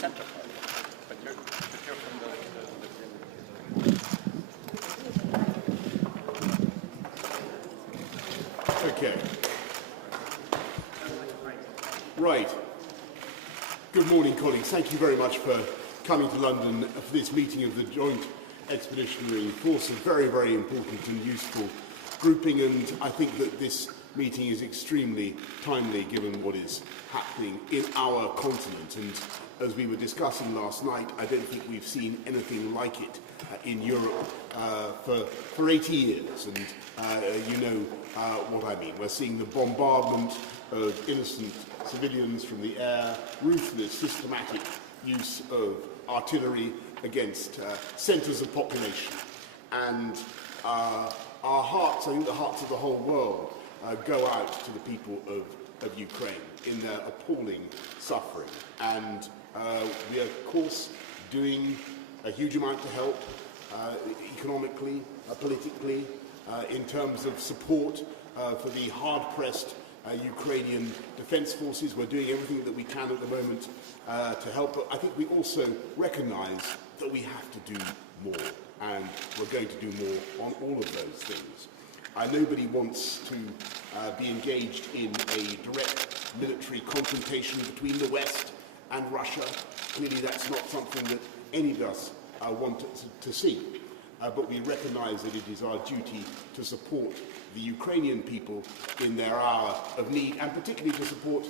center party, but you're from the Okay. Right. Good morning, colleagues. Thank you very much for coming to London for this meeting of the Joint Expeditionary Force. A very, very important and useful grouping, and I think that this meeting is extremely timely given what is happening in our continent. And as we were discussing last night, I don't think we've seen anything like it in Europe for 80 years. And you know what I mean. We're seeing the bombardment of innocent civilians from the air, ruthless, systematic use of artillery against centres of population. And our hearts, I think the hearts of the whole world, go out to the people of Ukraine in their appalling suffering. And we are, of course, doing a huge amount to help economically, politically, in terms of support for the hard-pressed Ukrainian defence forces. We're doing everything that we can at the moment to help, but I think we also recognise that we have to do more, and we're going to do more on all of those things. Nobody wants to be engaged in a direct military confrontation between the West and Russia. Clearly that's not something that any of us want to see. But we recognise that it is our duty to support the Ukrainian people in their hour of need, and particularly to support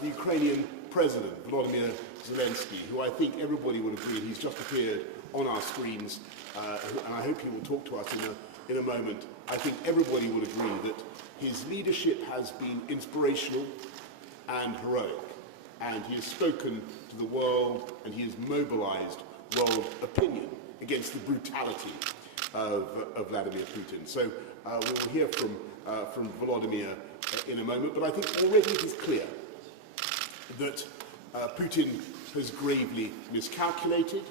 the Ukrainian President, Volodimir Zelenski, who I think everybody would agree, he's just appeared on our screens, and I hope he will talk to us in a moment. I think everybody would agree that his leadership has been inspirational and heroic, and he has spoken to the world and he has mobilized world opinion against the brutality of Vladimir Putin. So we will hear from Volodymyr in a moment, but I think already it is clear that Putin has gravely miscalculated.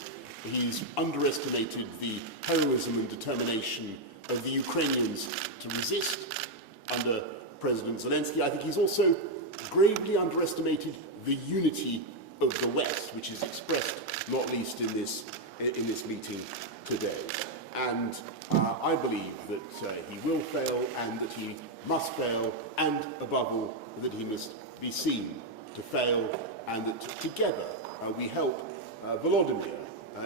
He's underestimated the heroism and determination of the Ukrainians to resist under President Zelensky. I think he's also gravely underestimated the unity of the West, which is expressed not least in this meeting today. And I believe that he will fail, and that he must fail, and above all, that he must be seen to fail, and that together we help Volodymyr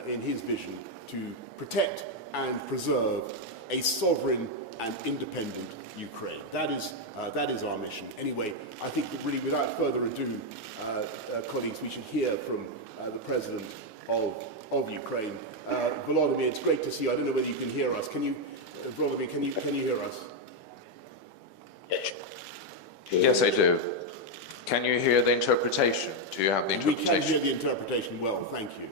in his vision to protect and preserve a sovereign and independent Ukraine. That is our mission. Anyway, I think that really, without further ado, colleagues, we should hear from the President of Ukraine. Volodymyr, it's great to see you. I don't know whether you can hear us. Can you, Volodymyr, can you hear us? Yes, I do. Can you hear the interpretation? Do you have the interpretation? We can hear the interpretation well, thank you.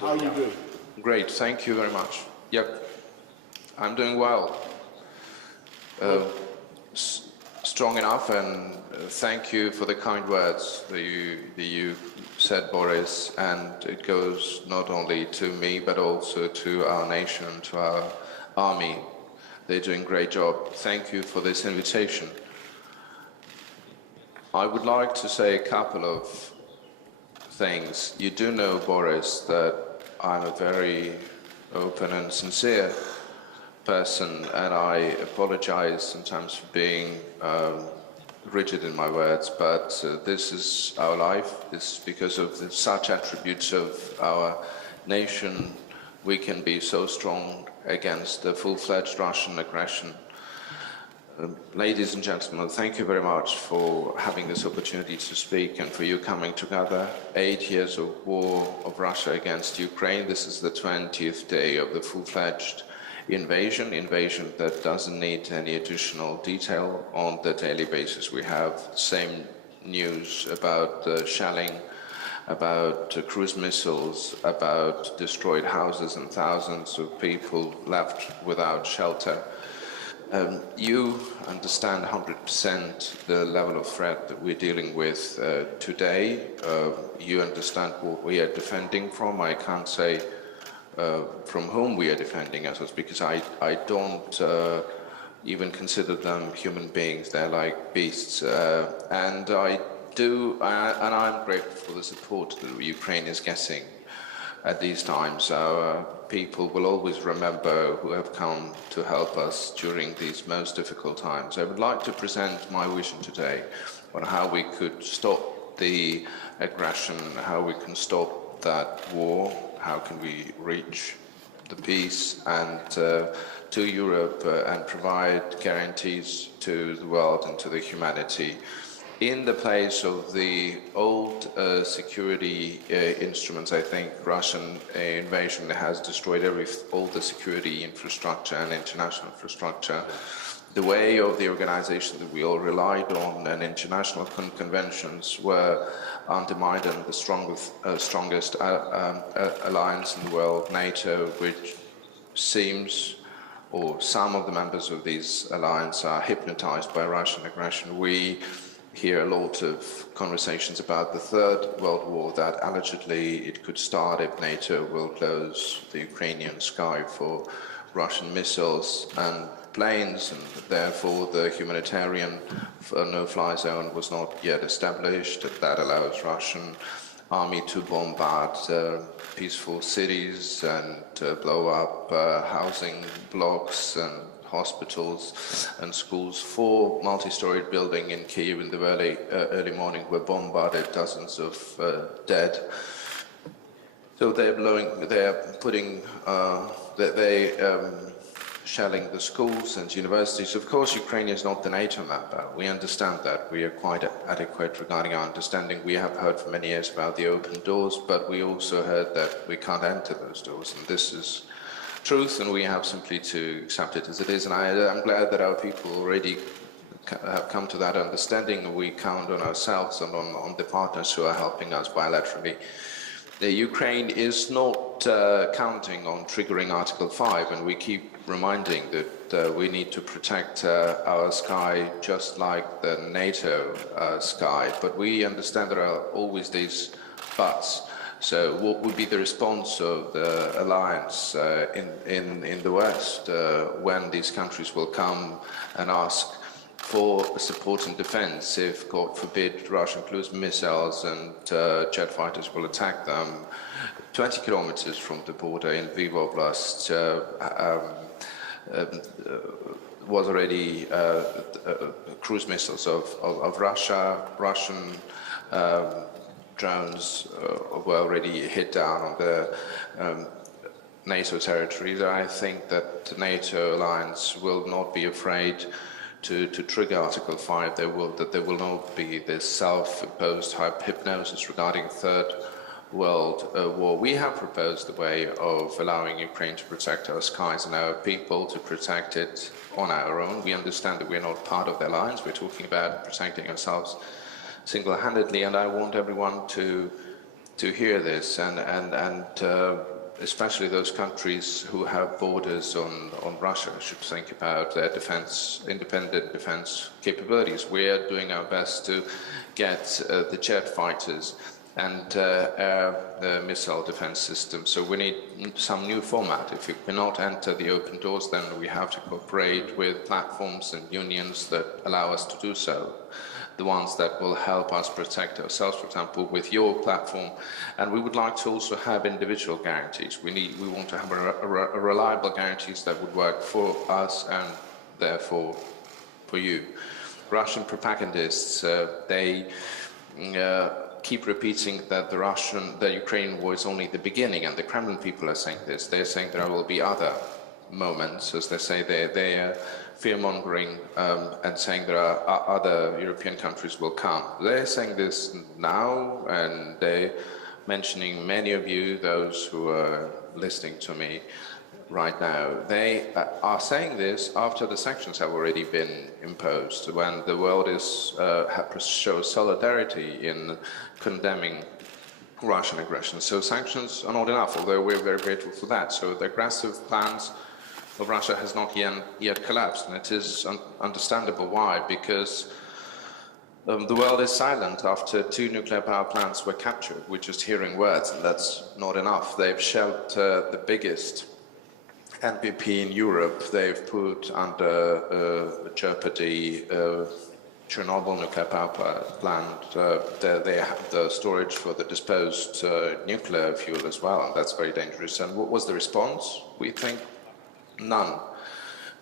How are you doing? Great, thank you very much. Yep, I'm doing well. Strong enough, and thank you for the kind words that you said, Boris, and it goes not only to me but also to our nation, to our army. They're doing a great job. Thank you for this invitation. I would like to say a couple of things. You do know, Boris, that I'm a very open and sincere person, and I apologize sometimes for being rigid in my words, but this is our life. This is because of such attributes of our nation. We can be so strong against the full-fledged Russian aggression. Ladies and gentlemen, thank you very much for having this opportunity to speak and for you coming together. 8 years of war of Russia against Ukraine. This is the 20th day of the full-fledged invasion that doesn't need any additional detail. On the daily basis we have same news about the shelling, about cruise missiles, about destroyed houses and thousands of people left without shelter. You understand 100% the level of threat that we're dealing with today. You understand what we are defending from. I can't say from whom we are defending ourselves, because I don't even consider them human beings. They're like beasts. And I and I'm grateful for the support that Ukraine is getting at these times. Our people will always remember who have come to help us during these most difficult times. I would like to present my vision today on how we could stop the aggression, how we can stop that war, how can we reach the peace and to Europe and provide guarantees to the world and to the humanity. In the place of the old security instruments, I think Russian invasion has destroyed all the security infrastructure and international infrastructure. The way of the organization that we all relied on and international conventions were undermined, and the strongest alliance in the world, NATO, which seems, or some of the members of these alliance are hypnotized by Russian aggression. We hear a lot of conversations about the Third World War, that allegedly it could start if NATO will close the Ukrainian sky for Russian missiles and planes, and therefore the humanitarian no-fly zone was not yet established. That allows Russian army to bombard peaceful cities and blow up housing blocks and hospitals and schools. 4 multi-storied buildings in Kyiv in the early morning were bombarded, dozens of dead. So shelling the schools and universities. Of course, Ukraine is not the NATO member. We understand that. We are quite adequate regarding our understanding. We have heard for many years about the open doors, but we also heard that we can't enter those doors. And this is truth, and we have simply to accept it as it is. And I'm glad that our people already have come to that understanding. We count on ourselves and on the partners who are helping us bilaterally. Ukraine is not counting on triggering Article 5, and we keep reminding that we need to protect our sky just like the NATO sky. But we understand there are always these buts. So what would be the response of the alliance in the West when these countries will come and ask for support and defense if, God forbid, Russian cruise missiles and jet fighters will attack them 20 kilometers from the border in Lviv Oblast? Was already cruise missiles of Russia. Russian drones were already hit down on the NATO territories. I think that the NATO alliance will not be afraid to trigger Article 5. There will not be this self-imposed hypnosis regarding Third World War. We have proposed the way of allowing Ukraine to protect our skies and our people, to protect it on our own. We understand that we're not part of the alliance. We're talking about protecting ourselves single-handedly, and I want everyone to hear this, and especially those countries who have borders on Russia should think about their independent defense capabilities. We are doing our best to get the jet fighters and the missile defense system. So we need some new format. If we cannot enter the open doors, then we have to cooperate with platforms and unions that allow us to do so. The ones that will help us protect ourselves, for example, with your platform. And we would like to also have individual guarantees. We want to have a reliable guarantees that would work for us and therefore for you. Russian propagandists, they keep repeating that the Ukraine war is only the beginning, and the Kremlin people are saying this. They're saying there will be other moments, as they say. They are fear-mongering and saying there are other European countries will come. They're saying this now, and they're mentioning many of you, those who are listening to me right now. They are saying this after the sanctions have already been imposed, when the world shows solidarity in condemning Russian aggression. So sanctions are not enough, although we're very grateful for that. So the aggressive plans of Russia has not yet collapsed, and it is understandable why, because the world is silent after 2 nuclear power plants were captured. We're just hearing words, and that's not enough. They've shelled the biggest NPP in Europe. They've put under jeopardy Chernobyl nuclear power plant, they have the storage for the disposed nuclear fuel as well, and that's very dangerous. And what was the response? We think none.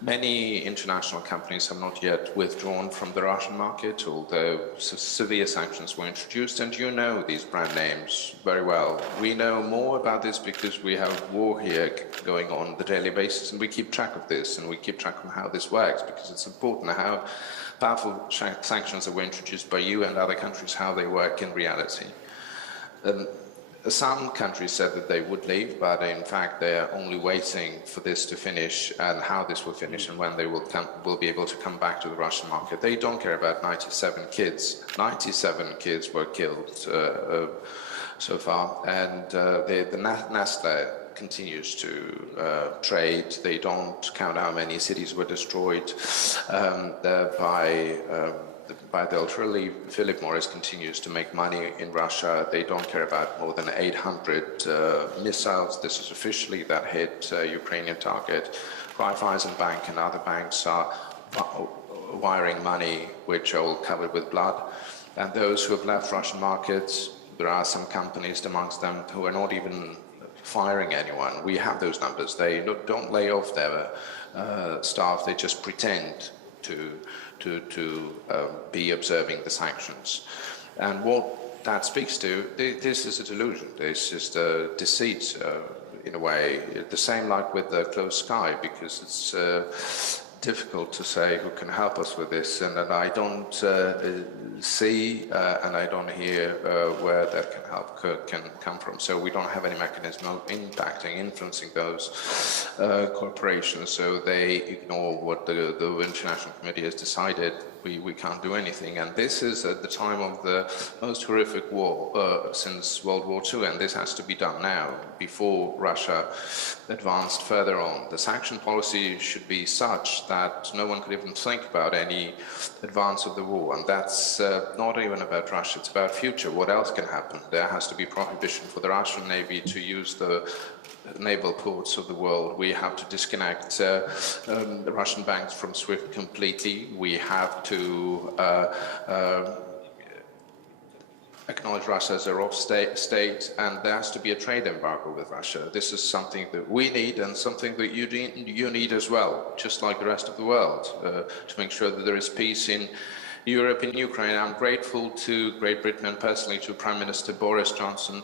Many international companies have not yet withdrawn from the Russian market, although severe sanctions were introduced, and you know these brand names very well. We know more about this because we have war here going on the daily basis, and we keep track of this, and we keep track of how this works, because it's important how powerful sanctions that were introduced by you and other countries, how they work in reality. Some countries said that they would leave, but in fact they are only waiting for this to finish and how this will finish and when they will be able to come back to the Russian market. They don't care about 97 kids. 97 kids were killed so far, and the Nestle continues to trade. They don't count how many cities were destroyed by the ultra-elite. Philip Morris continues to make money in Russia. They don't care about more than 800 missiles. This is officially that hit Ukrainian target. Raiffeisen Bank and other banks are wiring money, which are all covered with blood. And those who have left Russian markets, there are some companies amongst them who are not even firing anyone. We have those numbers. They don't lay off their staff. They just pretend to be observing the sanctions. And what that speaks to, this is a delusion. This is a deceit in a way. The same like with the closed sky, because it's difficult to say who can help us with this, and that I don't see and I don't hear where that can come from. So we don't have any mechanism of impacting, influencing those corporations. So they ignore what the International Committee has decided. We can't do anything. And this is at the time of the most horrific war since World War II, and this has to be done now, before Russia advanced further on. The sanction policy should be such that no one could even think about any advance of the war, and that's not even about Russia, it's about future. What else can happen? There has to be prohibition for the Russian Navy to use the naval ports of the world. We have to disconnect the Russian banks from SWIFT completely. We have to acknowledge Russia as a rogue state, and there has to be a trade embargo with Russia. This is something that we need and something that you need as well, just like the rest of the world, to make sure that there is peace in Europe and Ukraine. I'm grateful to Great Britain and personally to Prime Minister Boris Johnson